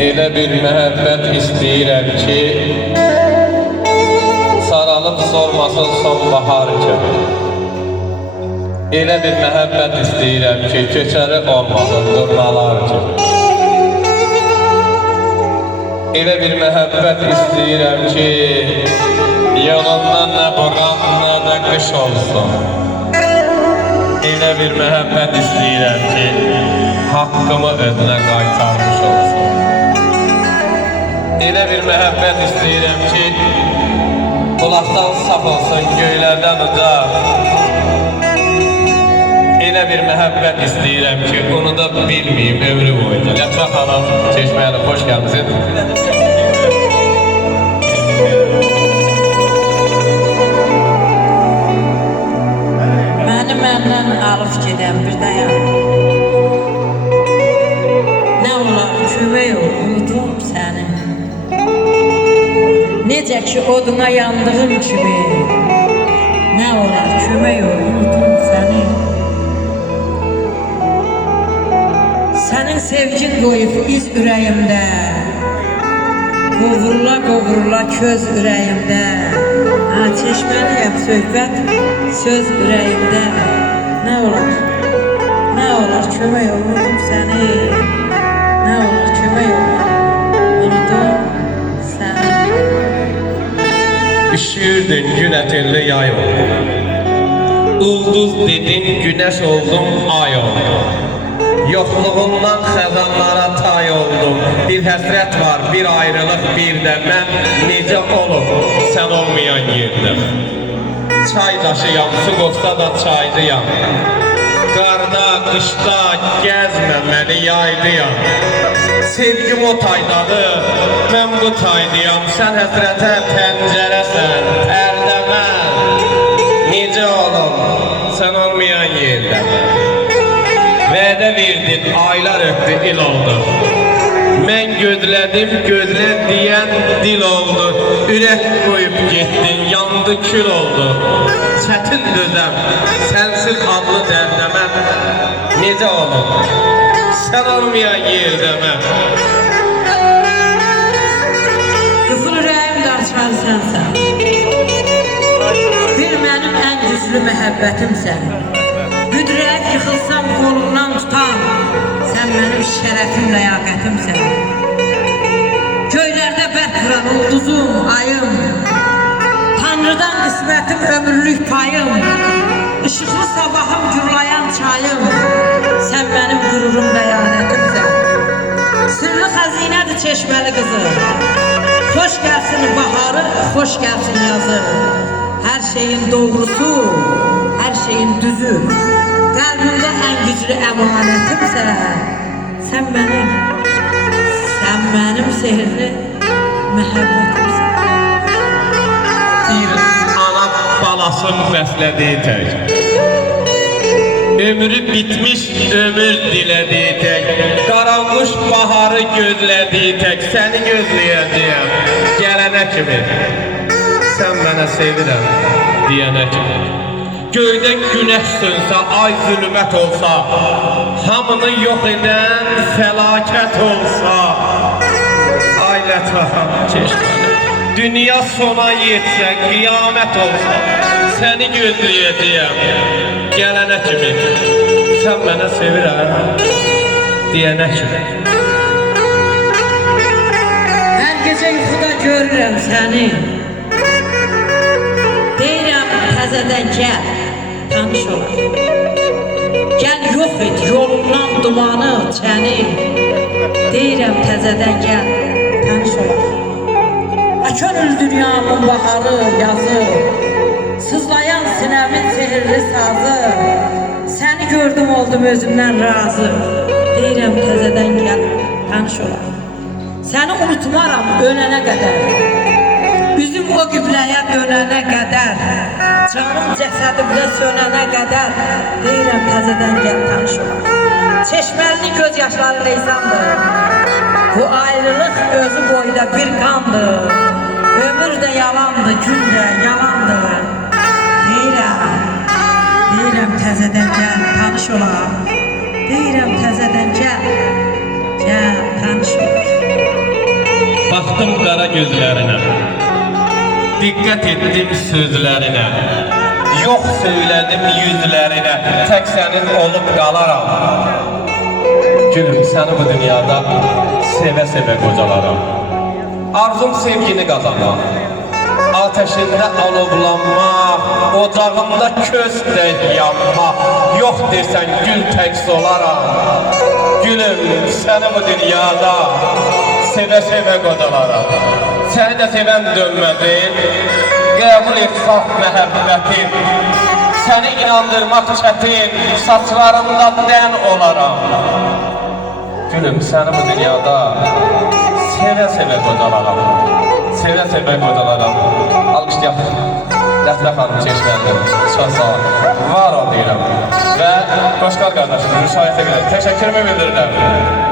Elə bir məhəbbət istəyirəm ki, saralıb sormasın sonbahar kimi. Elə bir məhəbbət istəyirəm ki, keçəri olmasın durnalar kimi. Elə bir məhəbbət istəyirəm ki, yolundan nə boran, nə də qış olsun. Elə bir məhəbbət istəyirəm ki, haqqımı özünə qaytarmış olsun. Elə bir məhəbbət istəyirəm ki, qulaqdan saf olsun, göylərdən uca. Elə bir məhəbbət istəyirəm ki, onu da bilməyim ömrü boyunca. Lətifə xanım, Çeşməyə xoş gəlmişsiniz. Məndən alıb gedən bir dayan. Nə olar, kömək ol, unutum səni. Necə ki oduna yandığım kimi. Nə olar, kömək ol, unutum səni. Sənin sevgin qoyub iz ürəyimdə. Qovrula qovrula köz ürəyimdə. Çeşməliyəm söhbət, söz ürəyimdə. Nə olar, kömək ol, unutum səni. Nə olar, kömək ol, unutum səni. Üşürdün, gün ətirli yay oldu. Ulduz dedin, güneş oldum, ay oldum. Yoxluğundan xəzanlara tay oldum. Bir həsrət var, bir ayrılıq, bir də mən necə olub sən olmayan yerdə. Çay daşıyam, su qoxsa da çaylıyam. Qarda, qışda gəzməməli yaylıyam. Sevgim o taydadır, mən bu taydıyam. Sən həsrətə pəncərəsən, pərdəmə. Necə olub sən olmayan yerdə. Vədə verdin, aylar öptü, il oldu. Mən gözlədim, gözlə deyən dil oldu. Ürək qoyub getdin, yandı, kül oldu. Çətin dözəm, sənsiz adlı dərdəmə. Necə olub sən olmayan yerdəmə. Qıfıl ürəyim qarşıları sənsən. Bir mənim ən güclü məhəbbətimsən. Büdrəyib yıxılsam qolumdan tutan, sən mənim şərəfim, ləyaqətimsən. Göylərdə bərk vuran ulduzum, ayım. Tanrıdan qismətim, ömürlük payım. Işıqlı sabahım, gürlayan çayım. Sən mənim qururum, ləyaqətimsən. Sırlı xəzinədir Çeşməli qızı. Xoş gəlsin baharı, xoş gəlsin yazı. Hər şeyin doğrusu, hər şeyin düzü. Qəlbimdə ən güclü əmanətimsən. Sən mənim sehirli məhəbbətimsən. Bir ana balasın bəslədiyi tək. Ömrü bitmiş, ömür dilədiyi tək. Qaranmış baharı gözlədiyi tək. Səni gözləyəcəyəm, gələnə kimi. Sən mənə sevirəm, deyənə kimi. Göydə güneş sönsə, ay zülmət olsa, hamını yox edən fəlakət olsa. Ay Lətifə Çeşməli, dünya sona yetsə, qiyamət olsa, səni gözləyəcəyəm, gələnə kimi. Sən mənə sevirəm, deyənə kimi. Hər gecə yuxuda görürəm səni. Deyirəm təzədən gəl, tanış olar. Gəl yox et yolundan dumanı, çəni. Deyirəm təzədən gəl, tanış olar. Könül dünyamın baharı, yazı. Sızlayan sinəmin sehirli sazı. Səni gördüm oldum özümdən razı. Deyirəm təzədən gəl, tanış olar. Səni unutmaram ölənə qədər. Üzüm o qibləyə dönənə qədər. Canım cəsədimdə sönənə qədər. Deyirəm təzədən gəl, tanış olar. Çeşməlini göz yaşları leysandır. Bu ayrılıq özü boyda bir qandır. Ömür də yalandır, gün də yalandır. Deyirəm təzədən gəl, tanış olar. Deyirəm təzədən gəl, tanış olar. baxdım qara gözlərinə. Diqqət etdim sözlərinə. Yox söylədim yüzlərinə. Tək sənin olub qalaram. Gülüm, səni bu dünyada sevə-sevə qocalaram. Arzum sevgini qazanmaq, ateşində alovlanmaq, ocağında köz tək yanmaq. Yox desən gül tək solaram. Gülüm, səni bu dünyada sevə-sevə qocalaram. Səni də sevəm dönmədim, qəbul et saf məhəbbətim. Səni inandırmaq çətin, saçlarında dən olaram. Gülüm, səni bu dünyada sevə-sevə qocalaram. Sevə-sevə qocalaram. Alqışlayaq. Lətifə xanım Çeşməli. Çox sağ ol. Var ol deyirəm. Və Qoşqar qardaşım müşahidə qədər təşəkkürümü bildirirəm.